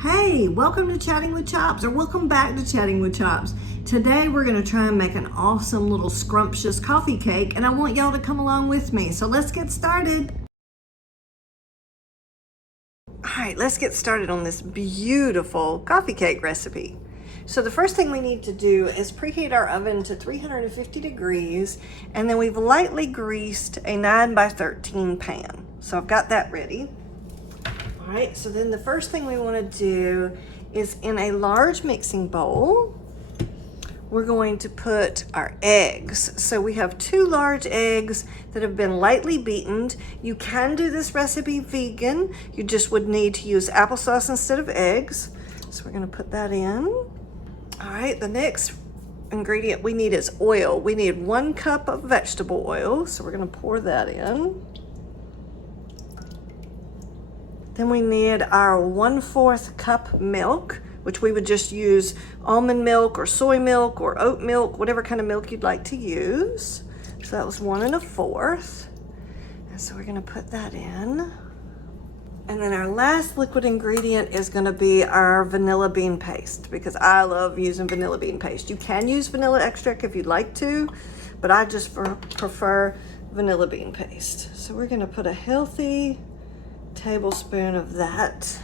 Hey, welcome to Chatting with Chops, or welcome back to Chatting with Chops. Today we're going to try and make an awesome little scrumptious coffee cake, and I want y'all to come along with me. So let's get started. All right, let's get started on this beautiful coffee cake recipe. So the first thing we need to do is preheat our oven to 350 degrees, and then we've lightly greased a 9x13 pan. So I've got that ready. All right, so then the first thing we want to do is, in a large mixing bowl, we're going to put our eggs. So we have 2 large eggs that have been lightly beaten. You can do this recipe vegan. You just would need to use applesauce instead of eggs. So we're going to put that in. All right, the next ingredient we need is oil. We need 1 cup of vegetable oil. So we're going to pour that in. Then we need our 1/4 cup milk, which we would just use almond milk or soy milk or oat milk, whatever kind of milk you'd like to use. So that was 1 1/4. And so we're gonna put that in. And then our last liquid ingredient is gonna be our vanilla bean paste, because I love using vanilla bean paste. You can use vanilla extract if you'd like to, but I just prefer vanilla bean paste. So we're gonna put a healthy tablespoon of that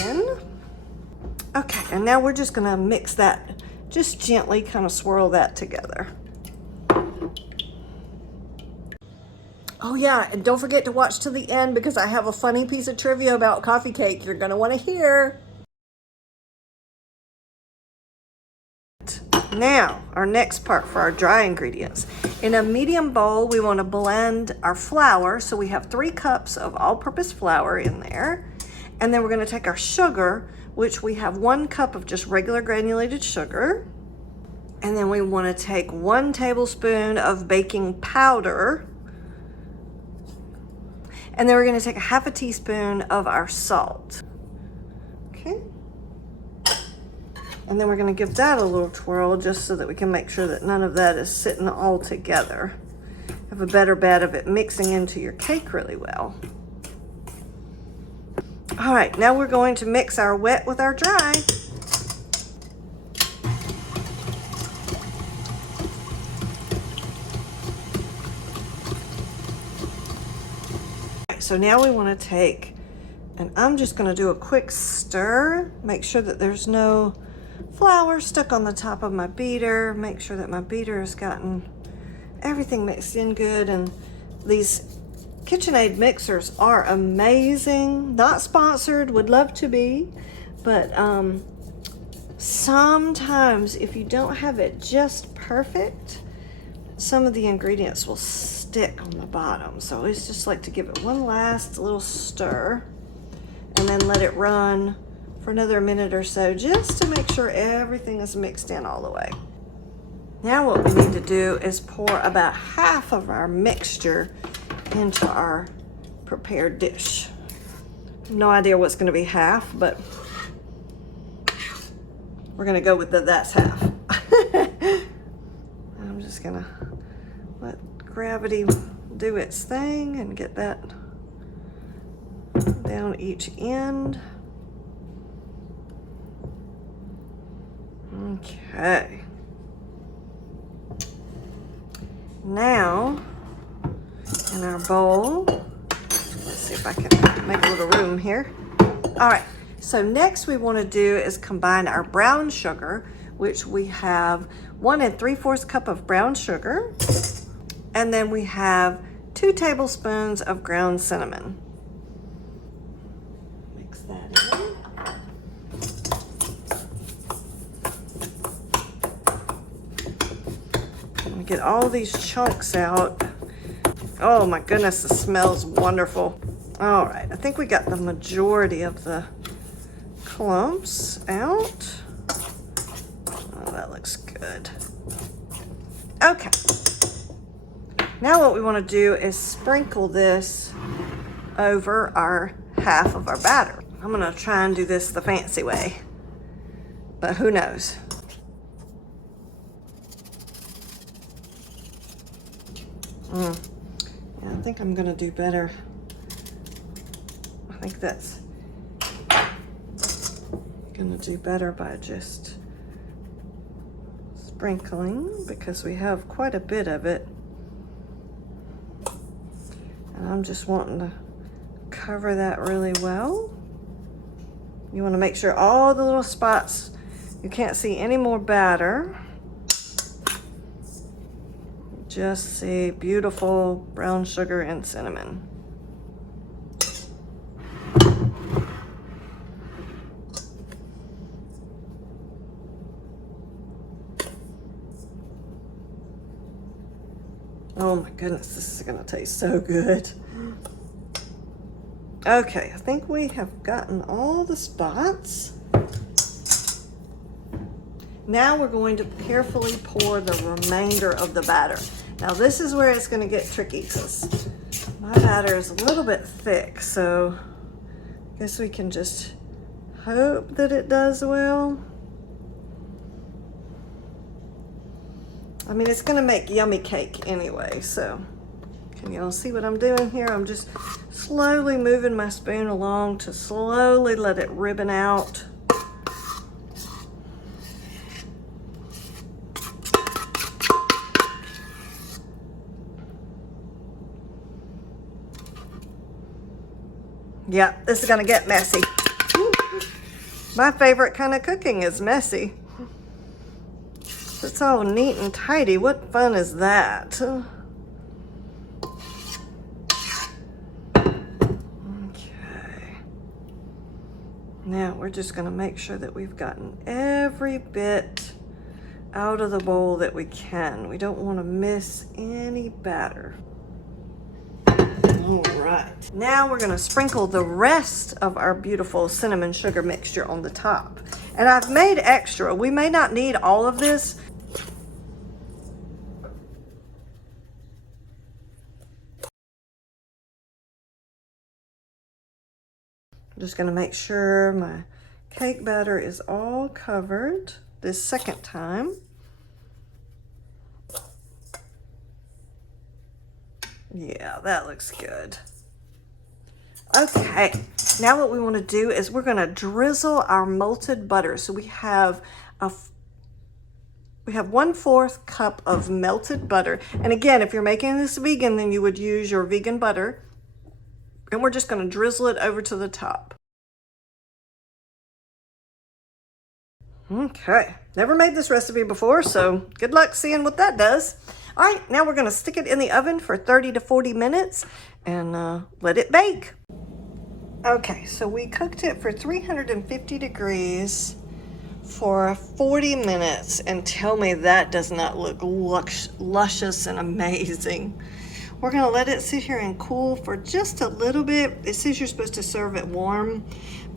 in. Okay, and now we're just gonna mix that, just gently kind of swirl that together. Oh yeah, and don't forget to watch to the end, because I have a funny piece of trivia about coffee cake you're gonna want to hear. Now, our next part for our dry ingredients. In a medium bowl, we want to blend our flour. So we have 3 cups of all-purpose flour in there. And then we're going to take our sugar, which we have 1 cup of just regular granulated sugar. And then we want to take 1 tablespoon of baking powder. And then we're going to take a 1/2 teaspoon of our salt. Okay. And then we're going to give that a little twirl, just so that we can make sure that none of that is sitting all together. Have a better bet of it mixing into your cake really well. All right, now we're going to mix our wet with our dry. So now we want to take, and I'm just going to do a quick stir, make sure that there's no flour stuck on the top of my beater. Make sure that my beater has gotten everything mixed in good. And these KitchenAid mixers are amazing. Not sponsored, would love to be, but sometimes if you don't have it just perfect, some of the ingredients will stick on the bottom. So I always just like to give it one last little stir and then let it run for another minute or so, just to make sure everything is mixed in all the way. Now what we need to do is pour about half of our mixture into our prepared dish. No idea what's going to be half, but we're going to go with that's half. I'm just going to let gravity do its thing and get that down each end. Okay. Now, in our bowl, let's see if I can make a little room here. All right, so next we want to do is combine our brown sugar, which we have 1 3/4 cup of brown sugar, and then we have 2 tablespoons of ground cinnamon. Mix that in. Get all these chunks out. Oh my goodness, the smells wonderful. All right, I think we got the majority of the clumps out. Oh, that looks good. Okay. Now what we want to do is sprinkle this over our half of our batter. I'm gonna try and do this the fancy way, but who knows? Yeah, I think I'm gonna do better. I think that's Gonna do better by just sprinkling because we have quite a bit of it. And I'm just wanting to cover that really well. You want to make sure all the little spots, you can't see any more batter. Just see beautiful brown sugar and cinnamon. Oh my goodness, this is gonna taste so good. Okay, I think we have gotten all the spots. Now we're going to carefully pour the remainder of the batter. Now this is where it's gonna get tricky because my batter is a little bit thick, so I guess we can just hope that it does well. I mean, it's gonna make yummy cake anyway, so can y'all see what I'm doing here? I'm just slowly moving my spoon along to slowly let it ribbon out. Yeah, this is gonna get messy. My favorite kind of cooking is messy. It's all neat and tidy. What fun is that? Okay. Now we're just gonna make sure that we've gotten every bit out of the bowl that we can. We don't want to miss any batter. All right. Now we're gonna sprinkle the rest of our beautiful cinnamon sugar mixture on the top. And I've made extra. We may not need all of this. I'm just gonna make sure my cake batter is all covered this second time. Yeah, that looks good. Okay, now what we want to do is we're going to drizzle our melted butter. So we have 1/4 cup of melted butter. And again, if you're making this vegan, then you would use your vegan butter. And we're just going to drizzle it over to the top. Okay, never made this recipe before, so good luck seeing what that does. All right, now we're gonna stick it in the oven for 30 to 40 minutes and let it bake. Okay, so we cooked it for 350 degrees for 40 minutes, and tell me that does not look luscious and amazing. We're gonna let it sit here and cool for just a little bit. It says you're supposed to serve it warm,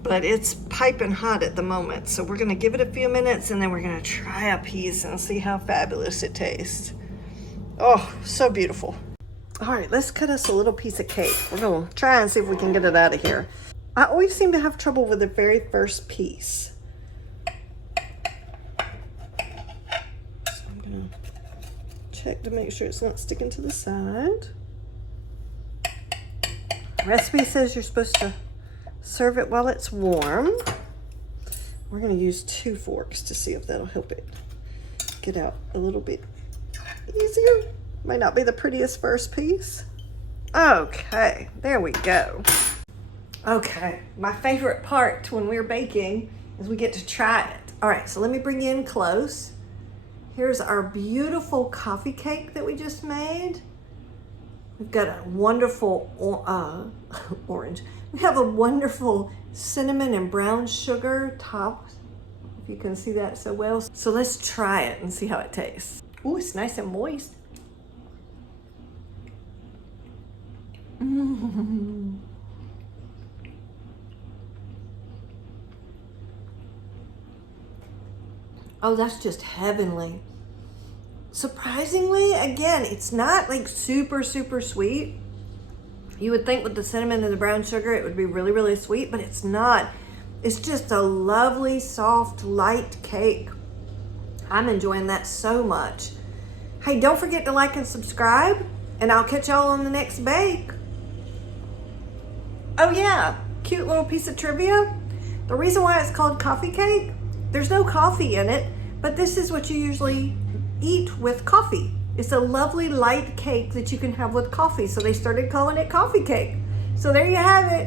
but it's piping hot at the moment. So we're gonna give it a few minutes and then we're gonna try a piece and see how fabulous it tastes. Oh, so beautiful. All right, let's cut us a little piece of cake. We're gonna try and see if we can get it out of here. I always seem to have trouble with the very first piece. So I'm gonna check to make sure it's not sticking to the side. Recipe says you're supposed to serve it while it's warm. We're gonna use 2 forks to see if that'll help it get out a little bit easier. Might not be the prettiest first piece. Okay, there we go. Okay, my favorite part when we're baking is we get to try it. All right, so let me bring you in close. Here's our beautiful coffee cake that we just made. We've got a wonderful orange. We have a wonderful cinnamon and brown sugar top, if you can see that so well. So let's try it and see how it tastes. Ooh, it's nice and moist. Oh, that's just heavenly. Surprisingly, again, it's not like super sweet. You would think with the cinnamon and the brown sugar it would be really sweet, but it's not. It's just a lovely, soft, light cake. I'm enjoying that so much. Hey, don't forget to like and subscribe, and I'll catch y'all on the next bake. Oh yeah, cute little piece of trivia. The reason why it's called coffee cake, there's no coffee in it, but this is what you usually eat with coffee. It's a lovely light cake that you can have with coffee. So they started calling it coffee cake. So there you have it.